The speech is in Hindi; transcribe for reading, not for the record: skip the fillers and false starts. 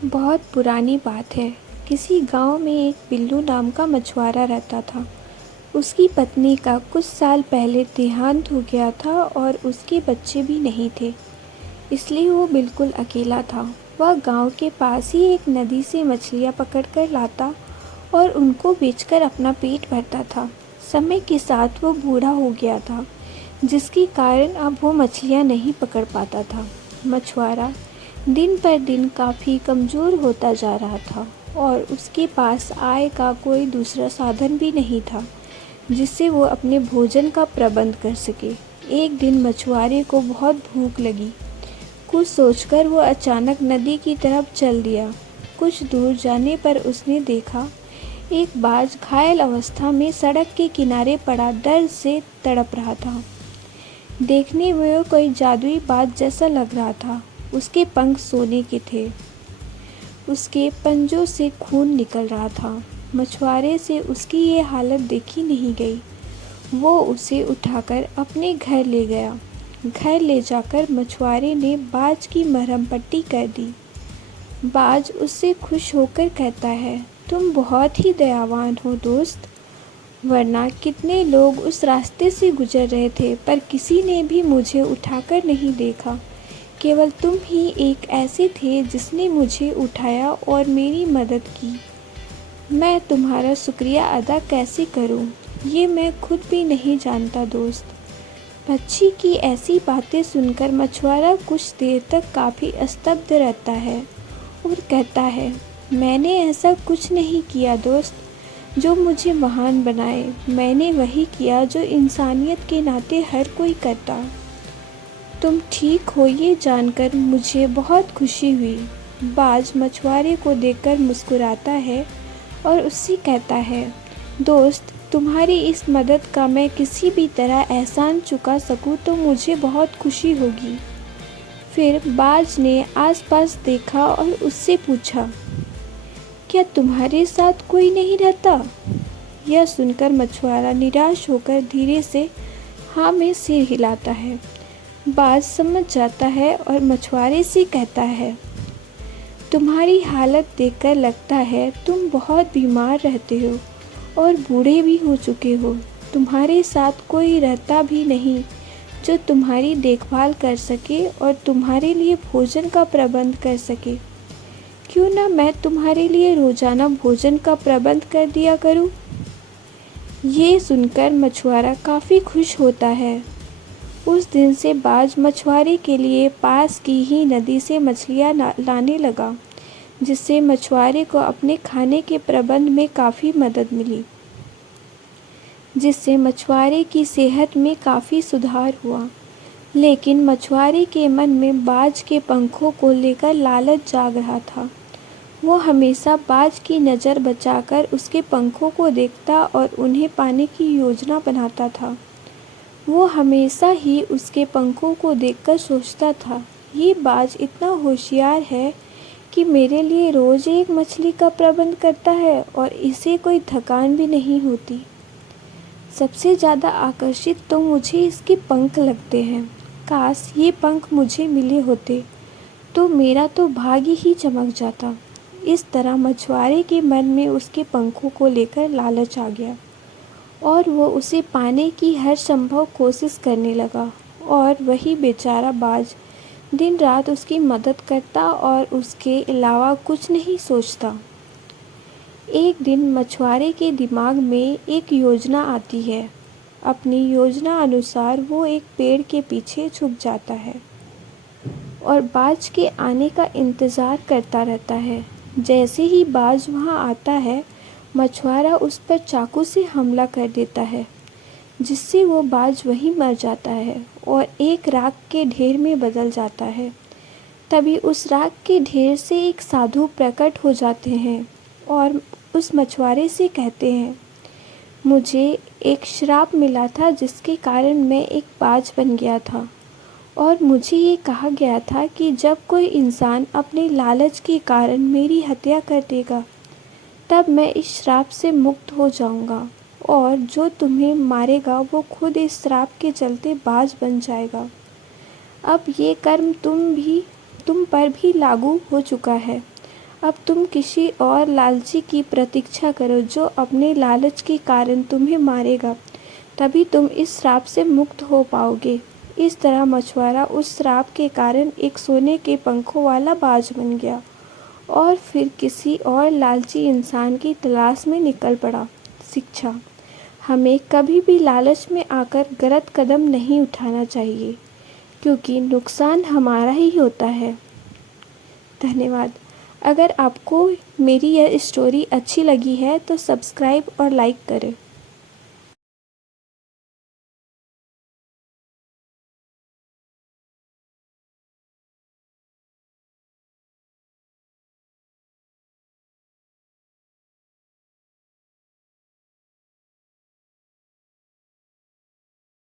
बहुत पुरानी बात है। किसी गांव में एक बिल्लू नाम का मछुआरा रहता था। उसकी पत्नी का कुछ साल पहले देहांत हो गया था और उसके बच्चे भी नहीं थे, इसलिए वो बिल्कुल अकेला था। वह गांव के पास ही एक नदी से मछलियां पकड़कर लाता और उनको बेचकर अपना पेट भरता था। समय के साथ वो बूढ़ा हो गया था, जिसके कारण अब वो मछलियां नहीं पकड़ पाता था। मछुआरा दिन पर दिन काफ़ी कमज़ोर होता जा रहा था और उसके पास आय का कोई दूसरा साधन भी नहीं था जिससे वो अपने भोजन का प्रबंध कर सके। एक दिन मछुआरे को बहुत भूख लगी। कुछ सोचकर वो अचानक नदी की तरफ चल दिया। कुछ दूर जाने पर उसने देखा एक बाज घायल अवस्था में सड़क के किनारे पड़ा दर्द से तड़प रहा था। देखने में वो कोई जादुई बाज जैसा लग रहा था। उसके पंख सोने के थे, उसके पंजों से खून निकल रहा था। मछुआरे से उसकी ये हालत देखी नहीं गई। वो उसे उठाकर अपने घर ले गया। घर ले जाकर मछुआरे ने बाज की मरहम पट्टी कर दी। बाज उससे खुश होकर कहता है, तुम बहुत ही दयावान हो दोस्त, वरना कितने लोग उस रास्ते से गुजर रहे थे पर किसी ने भी मुझे उठाकर नहीं देखा। केवल तुम ही एक ऐसे थे जिसने मुझे उठाया और मेरी मदद की। मैं तुम्हारा शुक्रिया अदा कैसे करूं, ये मैं खुद भी नहीं जानता दोस्त। पक्षी की ऐसी बातें सुनकर मछुआरा कुछ देर तक काफ़ी स्तब्ध रहता है और कहता है, मैंने ऐसा कुछ नहीं किया दोस्त जो मुझे महान बनाए। मैंने वही किया जो इंसानियत के नाते हर कोई करता। तुम ठीक हो ये जानकर मुझे बहुत खुशी हुई। बाज मछुआरे को देखकर मुस्कुराता है और उससे कहता है, दोस्त तुम्हारी इस मदद का मैं किसी भी तरह एहसान चुका सकूं तो मुझे बहुत खुशी होगी। फिर बाज ने आसपास देखा और उससे पूछा, क्या तुम्हारे साथ कोई नहीं रहता? यह सुनकर मछुआरा निराश होकर धीरे से हाँ में सिर हिलाता है। बाज समझ जाता है और मछुआरे से कहता है, तुम्हारी हालत देखकर लगता है तुम बहुत बीमार रहते हो और बूढ़े भी हो चुके हो। तुम्हारे साथ कोई रहता भी नहीं जो तुम्हारी देखभाल कर सके और तुम्हारे लिए भोजन का प्रबंध कर सके। क्यों ना मैं तुम्हारे लिए रोजाना भोजन का प्रबंध कर दिया करूं? ये सुनकर मछुआरा काफ़ी खुश होता है। उस दिन से बाज मछुआरे के लिए पास की ही नदी से मछलियाँ लाने लगा, जिससे मछुआरे को अपने खाने के प्रबंध में काफ़ी मदद मिली, जिससे मछुआरे की सेहत में काफ़ी सुधार हुआ। लेकिन मछुआरे के मन में बाज के पंखों को लेकर लालच जाग रहा था। वो हमेशा बाज की नज़र बचाकर उसके पंखों को देखता और उन्हें पाने की योजना बनाता था। वो हमेशा ही उसके पंखों को देखकर सोचता था, ये बाज इतना होशियार है कि मेरे लिए रोज़ एक मछली का प्रबंध करता है और इसे कोई थकान भी नहीं होती। सबसे ज़्यादा आकर्षित तो मुझे इसके पंख लगते हैं। काश ये पंख मुझे मिले होते तो मेरा तो भाग्य ही चमक जाता। इस तरह मछुआरे के मन में उसके पंखों को लेकर लालच आ गया और वो उसे पाने की हर संभव कोशिश करने लगा। और वही बेचारा बाज दिन रात उसकी मदद करता और उसके अलावा कुछ नहीं सोचता। एक दिन मछुआरे के दिमाग में एक योजना आती है। अपनी योजना अनुसार वो एक पेड़ के पीछे छुप जाता है और बाज के आने का इंतज़ार करता रहता है। जैसे ही बाज वहाँ आता है, मछुआरा उस पर चाकू से हमला कर देता है, जिससे वो बाज वहीं मर जाता है और एक राख के ढेर में बदल जाता है। तभी उस राख के ढेर से एक साधु प्रकट हो जाते हैं और उस मछुआरे से कहते हैं, मुझे एक श्राप मिला था जिसके कारण मैं एक बाज बन गया था और मुझे ये कहा गया था कि जब कोई इंसान अपने लालच के कारण मेरी हत्या कर देगा तब मैं इस श्राप से मुक्त हो जाऊंगा और जो तुम्हें मारेगा वो खुद इस श्राप के चलते बाज बन जाएगा। अब ये कर्म तुम पर भी लागू हो चुका है। अब तुम किसी और लालची की प्रतीक्षा करो जो अपने लालच के कारण तुम्हें मारेगा, तभी तुम इस श्राप से मुक्त हो पाओगे। इस तरह मछुआरा उस श्राप के कारण एक सोने के पंखों वाला बाज बन गया और फिर किसी और लालची इंसान की तलाश में निकल पड़ा। शिक्षा: हमें कभी भी लालच में आकर गलत कदम नहीं उठाना चाहिए, क्योंकि नुकसान हमारा ही होता है। धन्यवाद। अगर आपको मेरी यह स्टोरी अच्छी लगी है तो सब्सक्राइब और लाइक करें।